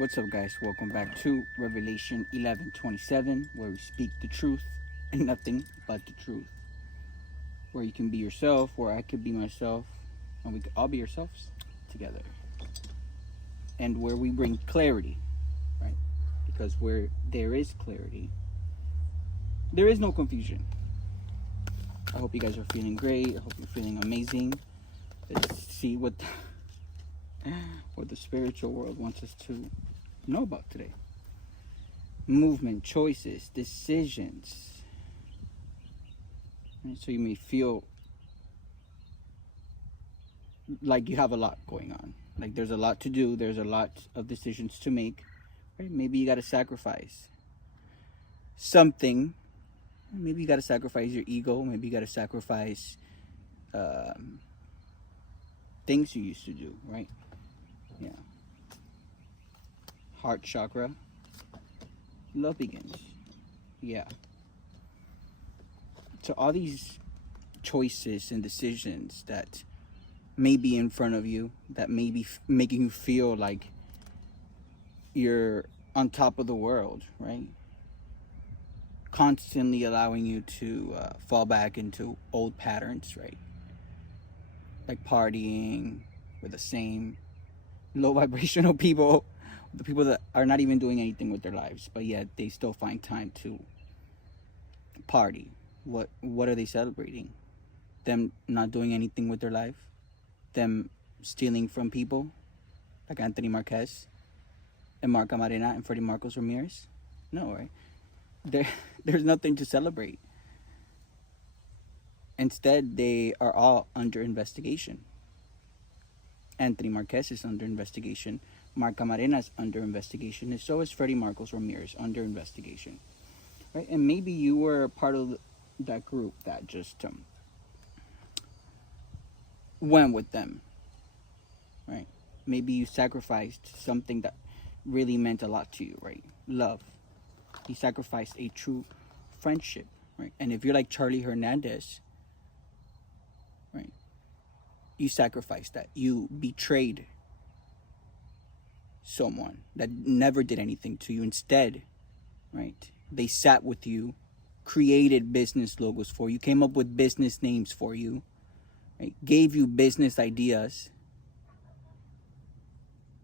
What's up, guys? Welcome back to Revelation 11:27, where we speak the truth and nothing but the truth. Where you can be yourself, where I could be myself, and we could all be ourselves together. And where we bring clarity, right? Because where there is clarity, there is no confusion. I hope you guys are feeling great. I hope you're feeling amazing. Let's see what the spiritual world wants us to know about today. Movement, choices, decisions. Right? So you may feel like you have a lot going on. Like there's a lot to do, there's a lot of decisions to make. Right? Maybe you got to sacrifice something. Maybe you got to sacrifice your ego. Maybe you got to sacrifice things you used to do, right? Yeah. Heart chakra. Love begins. Yeah. So all these choices and decisions that may be in front of you, that may be making you feel like you're on top of the world, right? Constantly allowing you to fall back into old patterns, right? Like partying with the same low vibrational people, the people that are not even doing anything with their lives, but yet they still find time to party. What are they celebrating? Them not doing anything with their life? Them stealing from people like Anthony Marquez and Marca Marina and Freddie Marcos Ramirez? No, right? There, there's nothing to celebrate. Instead, they are all under investigation. Anthony Marquez is under investigation. Marca Marina is under investigation. And so is Freddie Marcos Ramirez under investigation. Right? And maybe you were part of that group that just went with them. Right? Maybe you sacrificed something that really meant a lot to you, right? Love. You sacrificed a true friendship, right? And if you're like Charlie Hernandez, right? You sacrificed that. You betrayed someone that never did anything to you. Instead, right? They sat with you, created business logos for you, came up with business names for you, right? Gave you business ideas,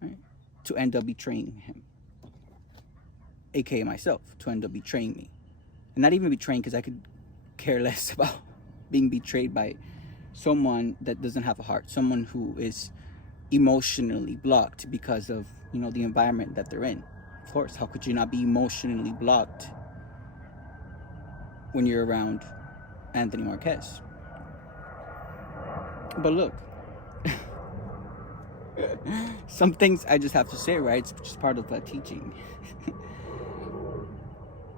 right? To end up betraying him, aka myself, to end up betraying me. And not even betraying, because I could care less about being betrayed by someone that doesn't have a heart, someone who is emotionally blocked because of, the environment that they're in. Of course, how could you not be emotionally blocked when you're around Anthony Marquez? But look, some things I just have to say, right? It's just part of that teaching.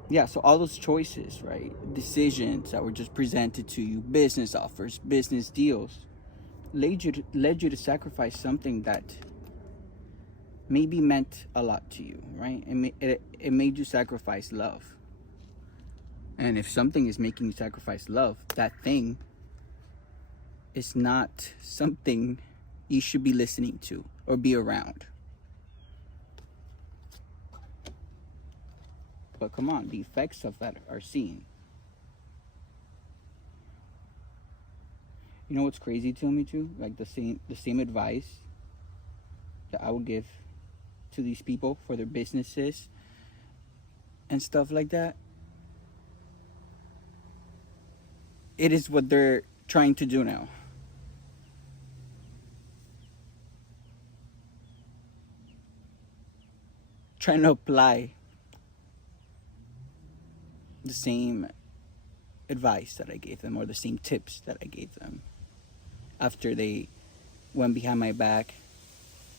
Yeah, so all those choices, right? Decisions that were just presented to you, business offers, business deals, led you to sacrifice something that maybe meant a lot to you, right? It made you sacrifice love. And if something is making you sacrifice love, that thing is not something you should be listening to or be around. But come on, the effects of that are seen. You know what's crazy to me too? Like the same advice that I would give to these people for their businesses and stuff like that. It is what they're trying to do now. Trying to apply the same advice that I gave them or the same tips that I gave them after they went behind my back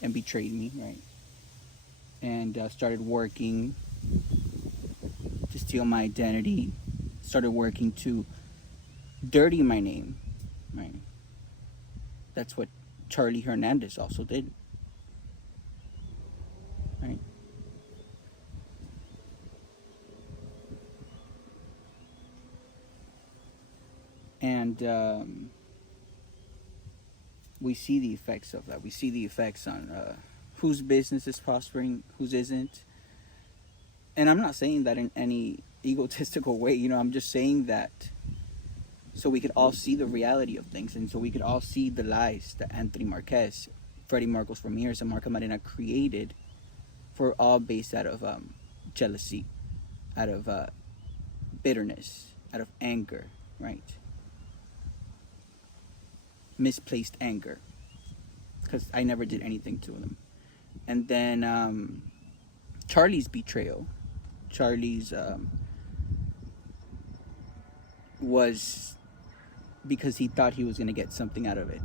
and betrayed me, right? And started working to steal my identity, started working to dirty my name, right? That's what Charlie Hernandez also did, right? And we see the effects of that. We see the effects on whose business is prospering, whose isn't. And I'm not saying that in any egotistical way, I'm just saying that so we could all see the reality of things, and so we could all see the lies that Anthony Marquez, Freddie Marcos Ramirez, and Marco Marina created, for all based out of jealousy, out of bitterness, out of anger, right? Misplaced anger, because I never did anything to them. And then Charlie's betrayal. Charlie's was because he thought he was going to get something out of it.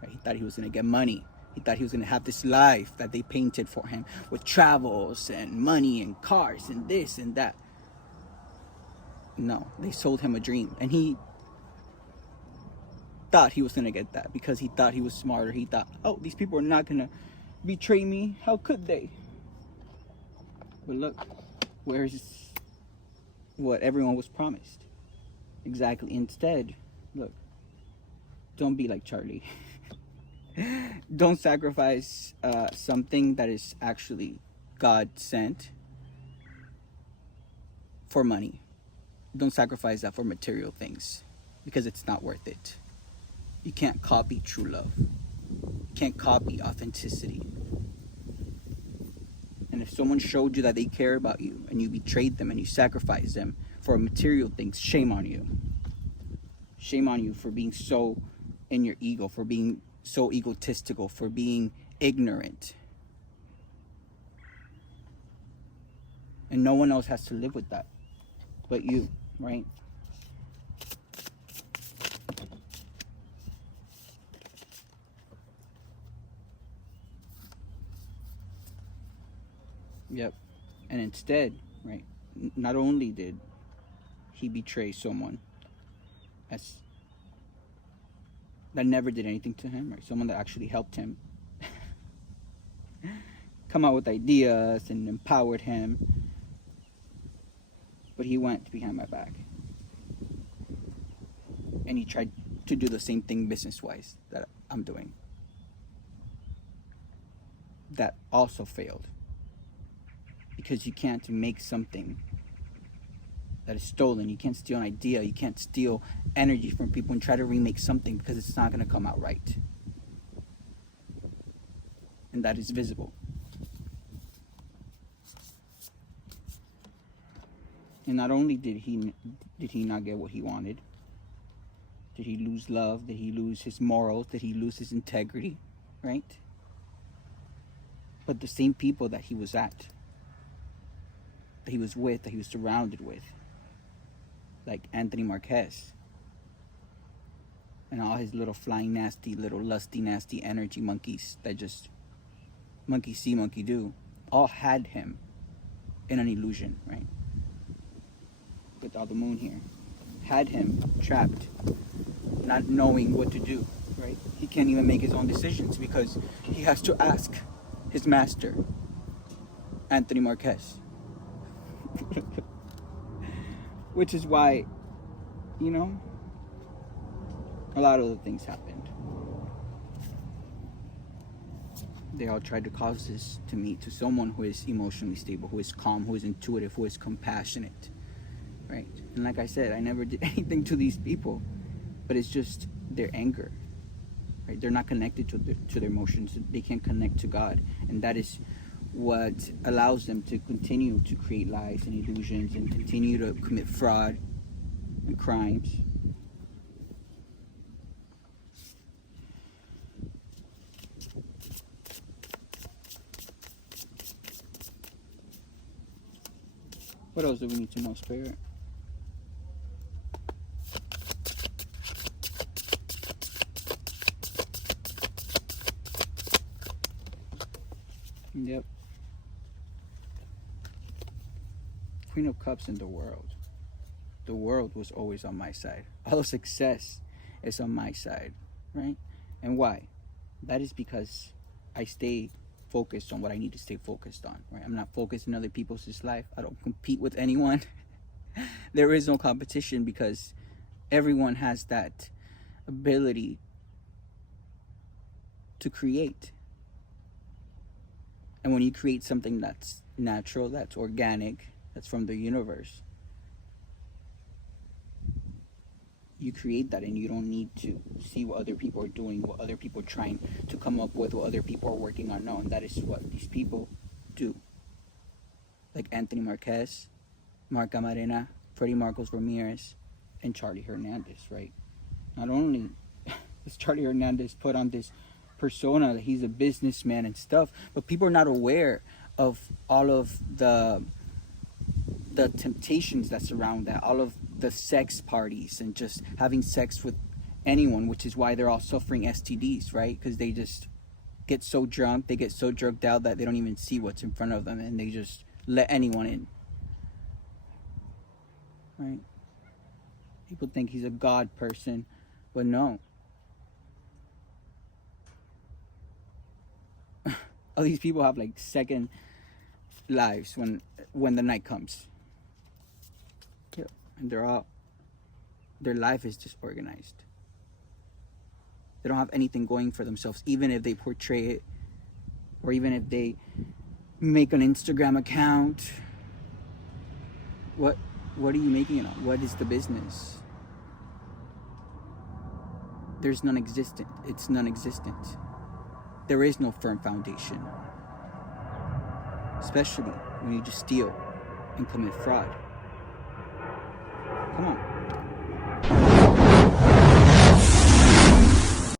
Right? He thought he was going to get money. He thought he was going to have this life that they painted for him with travels and money and cars and this and that. No, they sold him a dream. And he thought he was going to get that because he thought he was smarter. He thought, oh, these people are not going to betray me. How could they? But look, where's what everyone was promised? Exactly. Instead, look, don't be like Charlie. Don't sacrifice something that is actually God sent for money. Don't sacrifice that for material things, because it's not worth it. You can't copy true love. You can't copy authenticity. And if someone showed you that they care about you and you betrayed them and you sacrificed them for material things, shame on you. Shame on you for being so in your ego, for being so egotistical, for being ignorant. And no one else has to live with that but you, right? Yep. And instead, right, not only did he betray someone that never did anything to him, right, someone that actually helped him come out with ideas and empowered him, but he went behind my back and he tried to do the same thing business-wise that I'm doing. That also failed. Because you can't make something that is stolen. You can't steal an idea. You can't steal energy from people and try to remake something, because it's not going to come out right. And that is visible. And not only did he not get what he wanted, did he lose love, did he lose his morals, did he lose his integrity, right? But the same people that he was at, that he was with, that he was surrounded with, like Anthony Marquez and all his little flying nasty, little lusty nasty energy monkeys that just monkey see, monkey do, all had him in an illusion, right? With all the moon here, had him trapped, not knowing what to do, right? He can't even make his own decisions because he has to ask his master, Anthony Marquez. Which is why, a lot of the things happened. They all tried to cause this to me, to someone who is emotionally stable, who is calm, who is intuitive, who is compassionate, right? And like I said, I never did anything to these people, but it's just their anger, right? They're not connected to their emotions. They can't connect to God, and that is what allows them to continue to create lies and illusions and continue to commit fraud and crimes. What else do we need to know, Spirit? Yep. Queen of Cups in the world. The world was always on my side. All success is on my side, right? And why? That is because I stay focused on what I need to stay focused on, right? I'm not focused on other people's life. I don't compete with anyone. There is no competition because everyone has that ability to create. And when you create something that's natural, that's organic, that's from the universe, you create that, and you don't need to see what other people are doing, what other people are trying to come up with, what other people are working on. No, and that is what these people do. Like Anthony Marquez, Mark Camarena, Freddie Marcos Ramirez, and Charlie Hernandez, right? Not only is Charlie Hernandez put on this persona that he's a businessman and stuff, but people are not aware of all of the temptations that surround that, all of the sex parties and just having sex with anyone, which is why they're all suffering STDs, right? Because they just get so drunk, they get so drugged out that they don't even see what's in front of them, and they just let anyone in, right? People think he's a god person, but no. All these people have like second lives when the night comes. Yeah. And their life is disorganized. They don't have anything going for themselves, even if they portray it, or even if they make an Instagram account. What are you making it on? What is the business? There's non-existent. It's non-existent. There is no firm foundation. Especially when you just steal and commit fraud. Come on.